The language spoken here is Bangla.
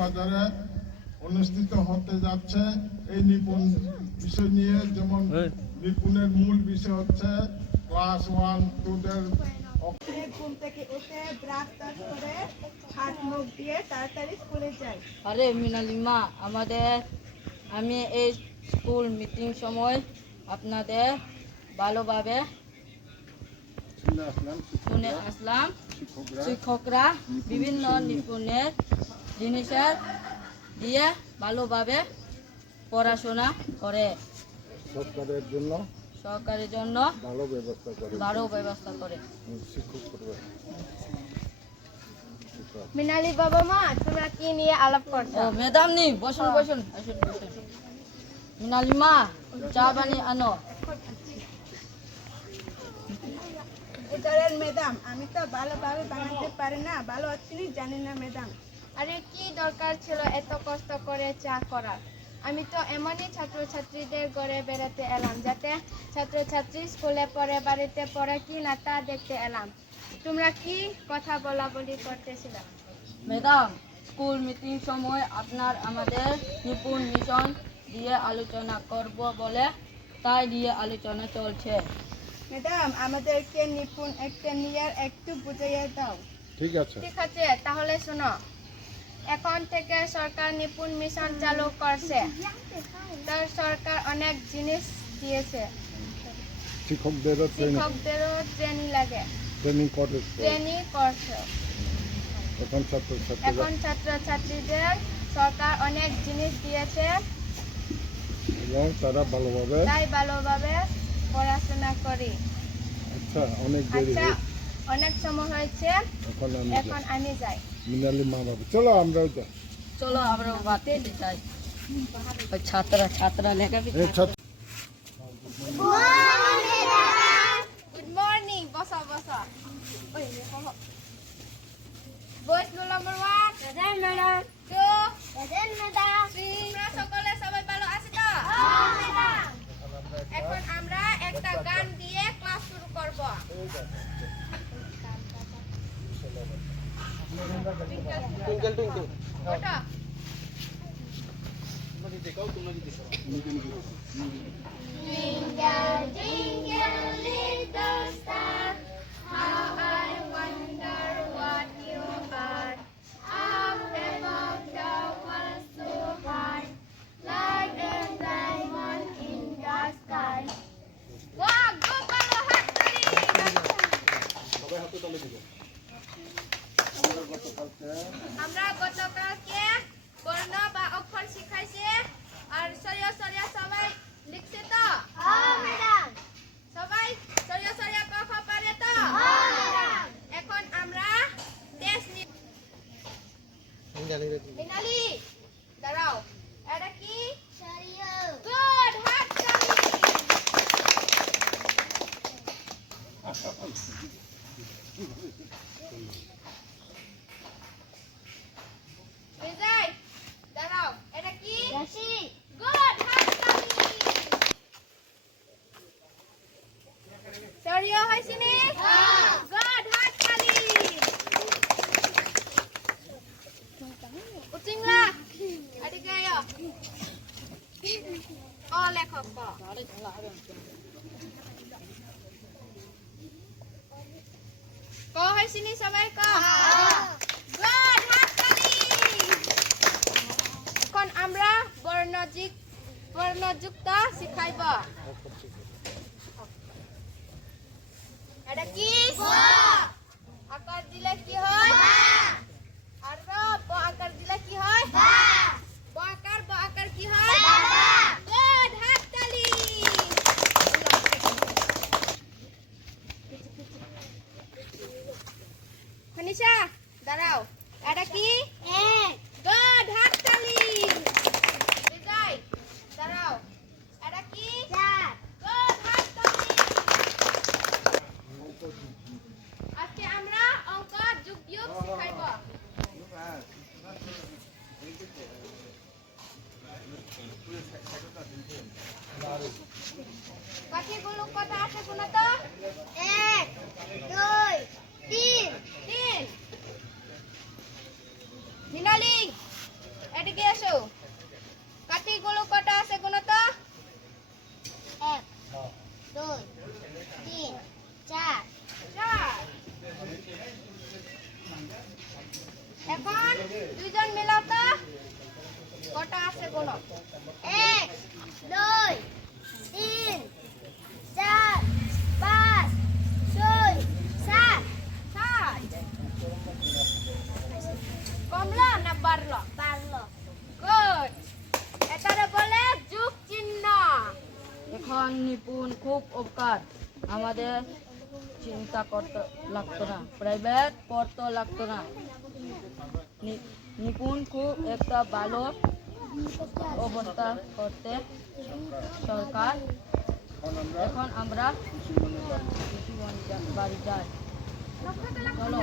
বাজারে অনুষ্ঠিত হতে যাচ্ছে। এই নিপুণ বিষয় নিয়ে, যেমন নিপুণের মূল বিষয় হচ্ছে ক্লাস 1 2 ঘুম থেকে উঠে ব্রাশ টাশ করে হাত মুখ দিয়ে তাড়াতাড়ি স্কুলে যাই। আরে মিনালিমা, আমি এই স্কুল মিটিং সময় আপনাদের ভালোভাবে শুনে আসলাম। শিক্ষকরা বিভিন্ন নিপুণের জিনিসের দিয়ে ভালোভাবে পড়াশোনা করে সরকারের জন্য ভালো ব্যবস্থা করে। মিনালি বাবা মা, তোমরা কি নিয়ে আলাপ করছো? ম্যাডাম নি বসুন বসুন মিনালিমা, চা বানিয়ে আনো। ধরেন ম্যাডাম, আমি তো ভালোভাবে বানাতে পারি না, ভালো হচ্ছে জানি না ম্যাডাম। আরে কি দরকার ছিল এত কষ্ট করে চা করার? আমি তো এমনই ছাত্রছাত্রীদের ঘরে বেড়াতে এলাম, যাতে ছাত্রছাত্রী স্কুলে পড়ে বাড়িতে পড়ে কি না তা দেখতে এলাম। তোমরা কি কথা বলা বলি করতেছিলা? ম্যাডাম, স্কুল মিটিং সময় আমাদের নিপুণ মিশন দিয়ে আলোচনা করব বলে তাই দিয়ে আলোচনা চলছে। ম্যাডাম, আমাদেরকে নিপুণ একটা নিয়ে একটু বুঝিয়ে দাও। ঠিক আছে, তাহলে শোনো। এখন থেকে সরকার নিপুণ মিশন চালু করছে। তার সরকার অনেক জিনিস দিয়েছে। শিক্ষকদেরও ট্রেনিং লাগে, ট্রেনিং করছে। এখন ছাত্রছাত্রীদের সরকার অনেক জিনিস দিয়েছে, এবং তারা ভালোভাবে পড়াশোনা করি। আচ্ছা, অনেক দেরি অনেক সময় হয়েছে, এখন আমি যাই। মিনালি মা বাবা, চলো আমরাও যাই। চলো আমরা বাতে যাই। ওই ছাত্রা লেখাপড়া। গুড মর্নিং, বসো। বয়েস roll number 1, present madam. 2, present madam. 3, তোমরা সকলে সবাই ভালো আছো তো? হ্যাঁ ম্যাডাম। এখন আমরা একটা গান দিয়ে ক্লাস শুরু করব। টুইঙ্কেল টুইঙ্কেল ওটা Twinkle, twinkle, little star, how I wonder what you are. Up above the world so bright, like a diamond in the sky. Wow, go Palo, হাততালি! আমরা গতকালকে বর্ণ বা অক্ষর শিখাইছে, আর সরিয়া সবাই লিখছে তো? হ্যাঁ ম্যাডাম। সবাই সরিয়া ক খ পারে তো? হ্যাঁ ম্যাডাম। এখন আমরা টেস্ট নিব। মিনালি দাঁড়াও, এটা কি? সরিয়া। গুড, হাততালি। বিজয় দাঁড়াও, এটা কি? রাশি। গুড, হাততালি। সরিয়া হইছে নি? হ্যাঁ। গুড, হাততালি। উচিংলা এদিকে আয়। লেখক ক হইছে নি সবাই ক? গুড, হাততালি। এখন আমরা বর্ণযুক্ত শিখাইব। এটা কি? আকার দিলে কি হয়? আর ব আকার দিলে কি হয়? ব আকার কি হয়? গুড, হাততালি। খনিশা দাঁড়াও, এটা কি? গুড, হাততালি। বিজয় দাঁড়াও, এটা কি? গুড, হাততালি। আজকে আমরা অঙ্ক যোগ বিয়োগ শিখাইব। পাশে গোনো 1 2 3 4 5 6 7 কমলো না বাড়লো গুড এটারে বলে যোগ চিহ্ন এখন নিপুণ খুব উপকার, আমাদের চিন্তা করতে লাগতো না, প্রাইভেট পড়তে লাগতো না। নিপুণ খুব একটা ভালো অবস্থা করতে সরকার। এখন আমরা বাড়ি যাই, চলো।